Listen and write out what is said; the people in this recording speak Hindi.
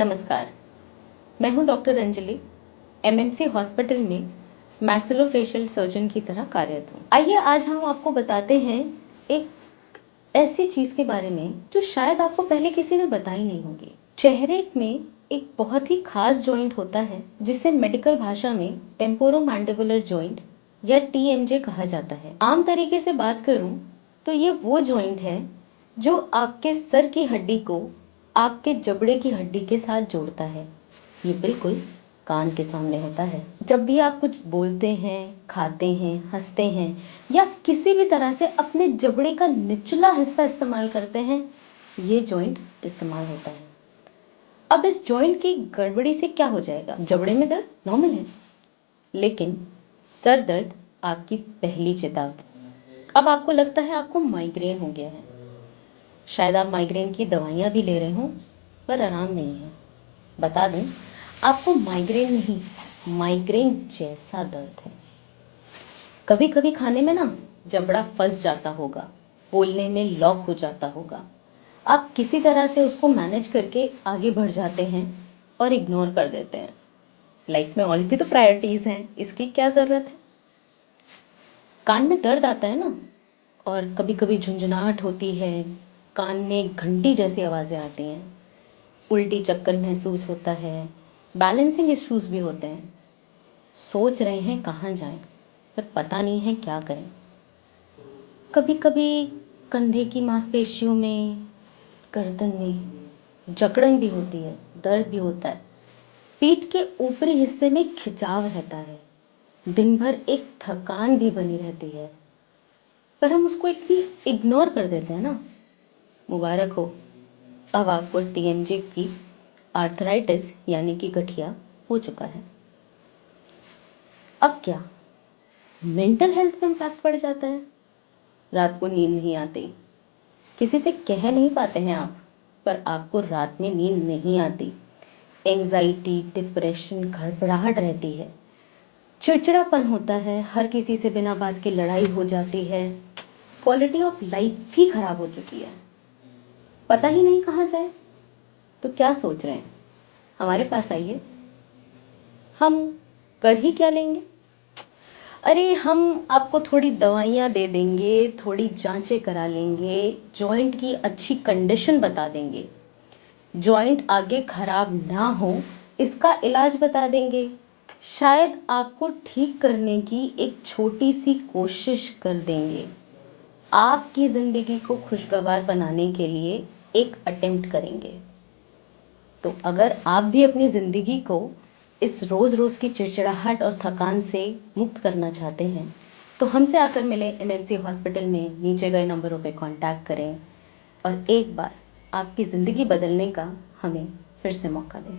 नमस्कार, मैं हूं डॉक्टर अंजलि, एमएमसी हॉस्पिटल में मैक्सिलोफेशियल सर्जन की तरह कार्यरत हूं। आइए आज हम आपको बताते हैं एक ऐसी चीज़ के बारे में जो शायद आपको पहले किसी ने बताई नहीं होगी। चेहरे में एक बहुत ही खास जॉइंट होता है जिसे मेडिकल भाषा में टेम्पोरोमैंडिबुलर जॉइंट या टीएमजे कहा जाता है। आम तरीके से बात करूं तो ये वो जॉइंट है जो आपके सर की हड्डी को आपके जबड़े की हड्डी के साथ जोड़ता है। ये बिल्कुल कान के सामने होता है। जब भी आप कुछ बोलते हैं, खाते हैं, हंसते हैं या किसी भी तरह से अपने जबड़े का निचला हिस्सा इस्तेमाल करते हैं, ये जॉइंट इस्तेमाल होता है। अब इस जॉइंट की गड़बड़ी से क्या हो जाएगा? जबड़े में दर्द नॉर्मल है, लेकिन सर दर्द आपकी पहली चेतावनी। अब आपको लगता है आपको माइग्रेन हो गया है। शायद आप माइग्रेन की दवाइयाँ भी ले रहे हों, पर आराम नहीं है। बता दें, आपको माइग्रेन नहीं, माइग्रेन जैसा दर्द है। कभी कभी खाने में ना जबड़ा फंस जाता होगा, बोलने में लॉक हो जाता होगा। आप किसी तरह से उसको मैनेज करके आगे बढ़ जाते हैं और इग्नोर कर देते हैं। लाइफ में और भी तो प्रायोरिटीज़ हैं, इसकी क्या ज़रूरत है। कान में दर्द आता है ना, और कभी कभी झुंझुनाहट होती है, कान में घंटी जैसी आवाज़ें आती हैं, उल्टी चक्कर महसूस होता है, बैलेंसिंग इश्यूज भी होते हैं। सोच रहे हैं कहाँ जाएं, पर पता नहीं है क्या करें। कभी कभी कंधे की मांसपेशियों में, गर्दन में जकड़न भी होती है, दर्द भी होता है। पीठ के ऊपरी हिस्से में खिंचाव रहता है। दिन भर एक थकान भी बनी रहती है, पर हम उसको एक भी इग्नोर कर देते हैं ना। मुबारक हो, अब आपको टीएमजे की आर्थराइटिस यानी कि गठिया हो चुका है। अब क्या मेंटल हेल्थ पे इम्पैक्ट पड़ जाता है। रात को नींद नहीं आती, किसी से कह नहीं पाते हैं आप, पर आपको रात में नींद नहीं आती। एंजाइटी, डिप्रेशन, घबराहट रहती है, चिड़चिड़ापन होता है, हर किसी से बिना बात के लड़ाई हो जाती है। क्वालिटी ऑफ लाइफ भी खराब हो चुकी है, पता ही नहीं कहाँ जाए। तो क्या सोच रहे हैं? हमारे पास आइए, हम कर ही क्या लेंगे। अरे हम आपको थोड़ी दवाइयाँ दे देंगे, थोड़ी जांचें करा लेंगे, जॉइंट की अच्छी कंडीशन बता देंगे, जॉइंट आगे खराब ना हो इसका इलाज बता देंगे, शायद आपको ठीक करने की एक छोटी सी कोशिश कर देंगे। आपकी ज़िंदगी को खुशगवार बनाने के लिए एक अटेम्प्ट करेंगे। तो अगर आप भी अपनी ज़िंदगी को इस रोज़ रोज़ की चिड़चिड़ाहट और थकान से मुक्त करना चाहते हैं, तो हमसे आकर मिले एमएमसी हॉस्पिटल में। नीचे गए नंबरों पे कांटेक्ट करें और एक बार आपकी ज़िंदगी बदलने का हमें फिर से मौका दें।